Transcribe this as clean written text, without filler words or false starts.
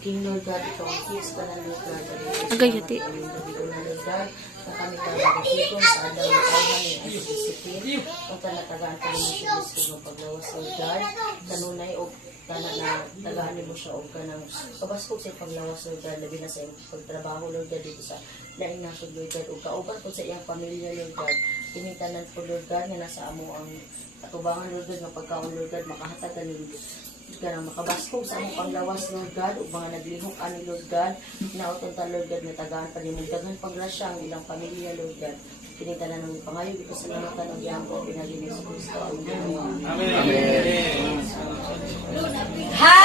King Lord God, ikaw ang kiss ka ng Lord God. Agayati. Lord God, na kami tayo nagasigon sa adang na tawhan ni ang disiplin. Ang tanatagaan ka ni Mr. Bisko ng paglawas, Lord God. Kanunay o kana na tagaan mo siya o ka ng pabaskog sa paglawas, Lord God. Labi na sa iyong pagtrabaho, Lord God, dito sa laing nasod, Lord God. O kauban po sa iyang pamilya, Lord God. Tinitanan po, Lord God, nga nasa amo ang katubangan, Lord God, ng pagkaon, Lord God, makahatag ka ni ka na makabaskog sa among panglawas, Lord God, o mga naglihok ani, Lord God, nautong ta, Lord God, na tagaan pa rin daghan pagrasya ang ilang pamilya, Lord God. Pinitanan ng pangayo, ito sa lamatan ng Diyan ko, pinagin ni Kristo. Amen. Amen. Ha!